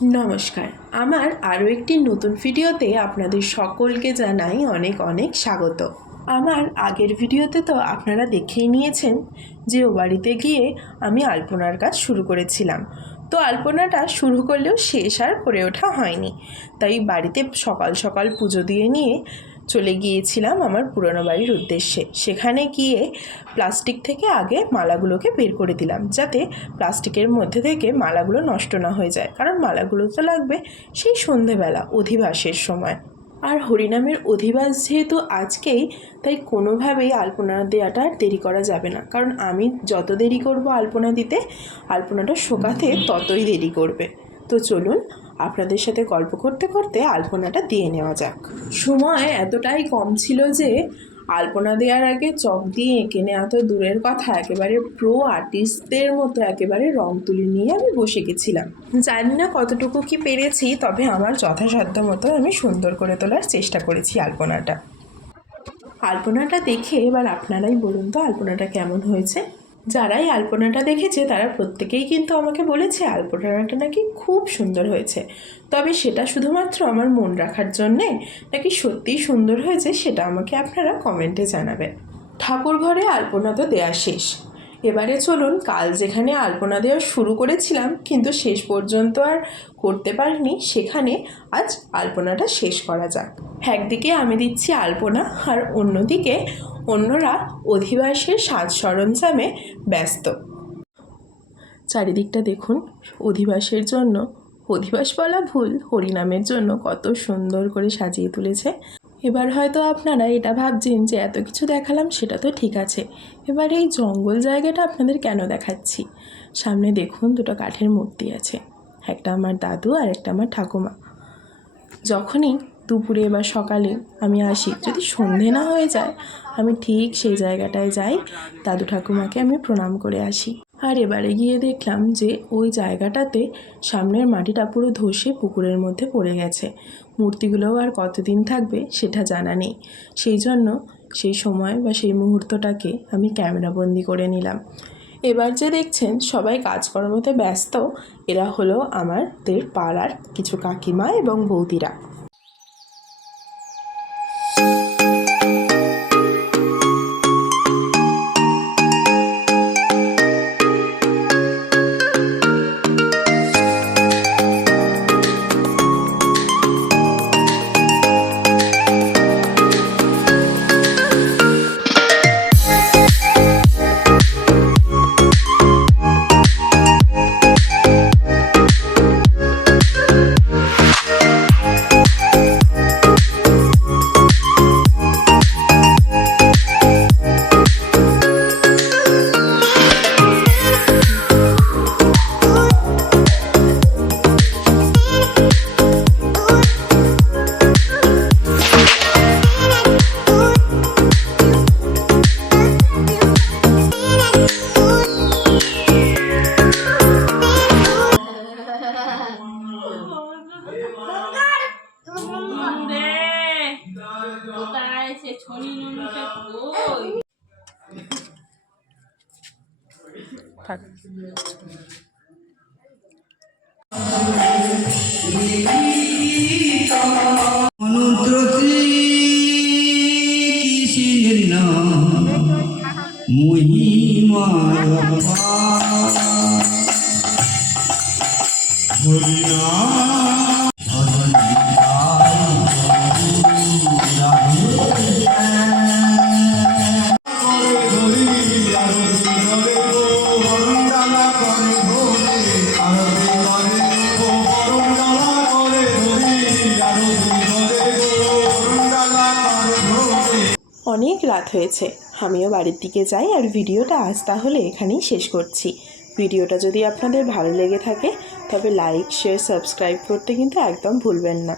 নমস্কার, আমার আরও একটি নতুন ভিডিওতে আপনাদের সকলকে জানাই অনেক অনেক স্বাগত। আমার আগের ভিডিওতে তো আপনারা দেখেই নিয়েছেন যে ও বাড়িতে গিয়ে আমি আলপনার কাজ শুরু করেছিলাম। তো আলপনাটা শুরু করলেও শেষ আর করে ওঠা হয়নি, তাই বাড়িতে সকাল সকাল পুজো দিয়ে নিয়ে চলে গিয়েছিলাম আমার পুরনো বাড়ির উদ্দেশ্যে। সেখানে গিয়ে প্লাস্টিক থেকে আগে মালাগুলোকে বের করে দিলাম, যাতে প্লাস্টিকের মধ্যে থেকে মালাগুলো নষ্ট না হয়ে যায়, কারণ মালাগুলো তো লাগবে সেই সন্ধেবেলা অধিবাসের সময়। আর হরিনামের অধিবাস যেহেতু আজকেই, তাই কোনোভাবেই আলপনা দেওয়াটা আর দেরি করা যাবে না, কারণ আমি যত দেরি করব আলপনা দিতে, আলপনাটা শোকাতে ততই দেরি করবে। তো চলুন আপনাদের সাথে গল্প করতে করতে আলপনাটা দিয়ে নেওয়া যাক। সময় এতটাই কম ছিল যে আলপনা দেওয়ার আগে চক দিয়ে এঁকে নেওয়া তো দূরের কথা, একেবারে প্রো আর্টিস্টদের মতো একেবারে রং তুলি নিয়ে আমি বসে গেছিলাম। জানি না কতটুকু কি পেরেছি, তবে আমার যথাসাধ্য মতো আমি সুন্দর করে তোলার চেষ্টা করেছি আলপনাটা দেখে এবার আপনারাই বলুন তো আলপনাটা কেমন হয়েছে। যারাই আলপনাটা দেখেছে তারা প্রত্যেকেই কিন্তু আমাকে বলেছে আলপনাটা নাকি খুব সুন্দর হয়েছে। তবে সেটা শুধুমাত্র আমার মন রাখার জন্যে নাকি সত্যিই সুন্দর হয়েছে, সেটা আমাকে আপনারা কমেন্টে জানাবেন। ঠাকুর ঘরে আলপনা তো দেওয়া শেষ, এবারে চলুন কাল যেখানে আলপনা দেওয়া শুরু করেছিলাম কিন্তু শেষ পর্যন্ত আর করতে পারিনি, সেখানে আজ আলপনাটা শেষ করা যাক। একদিকে আমি দিচ্ছি আলপনা আর অন্যদিকে অন্যরা অধিবাসের সাজ সরঞ্জামে ব্যস্ত। চারিদিকটা দেখুন, অধিবাসের জন্য, অধিবাস বলা ভুল, হরিনামের জন্য কত সুন্দর করে সাজিয়ে তুলেছে। এবার হয়তো আপনারা এটা ভাবছেন যে এত কিছু দেখালাম সেটা তো ঠিক আছে, এবার এই জঙ্গল জায়গাটা আপনাদের কেন দেখাচ্ছি। সামনে দেখুন দুটো কাঠের মূর্তি আছে, একটা আমার দাদু আর একটা আমার ঠাকুমা। যখনই দুপুরে বা সকালে আমি আসি, যদি সন্ধে না হয়ে যায়, আমি ঠিক সেই জায়গাটায় যাই, দাদু ঠাকুমাকে আমি প্রণাম করে আসি। আর এবারে গিয়ে দেখলাম যে ওই জায়গাটাতে সামনের মাটিটা পুরো ধসে পুকুরের মধ্যে পড়ে গেছে। মূর্তিগুলোও আর কতদিন থাকবে সেটা জানা নেই, সেই জন্য সেই সময় বা সেই মুহূর্তটাকে আমি ক্যামেরাবন্দি করে নিলাম। এবার যে দেখছেন সবাই কাজকর্মতে ব্যস্ত, এরা হলো আমাদের পাড়ার কিছু কাকিমা এবং বৌদিরা। অনেক রাত হয়েছে, আমিও বাড়ির দিকে যাই। আর ভিডিওটা আজ তাহলে এখানেই শেষ করছি। ভিডিওটা যদি আপনাদের ভালো লেগে থাকে তবে লাইক, শেয়ার, সাবস্ক্রাইব করতে কিন্তু একদম ভুলবেন না।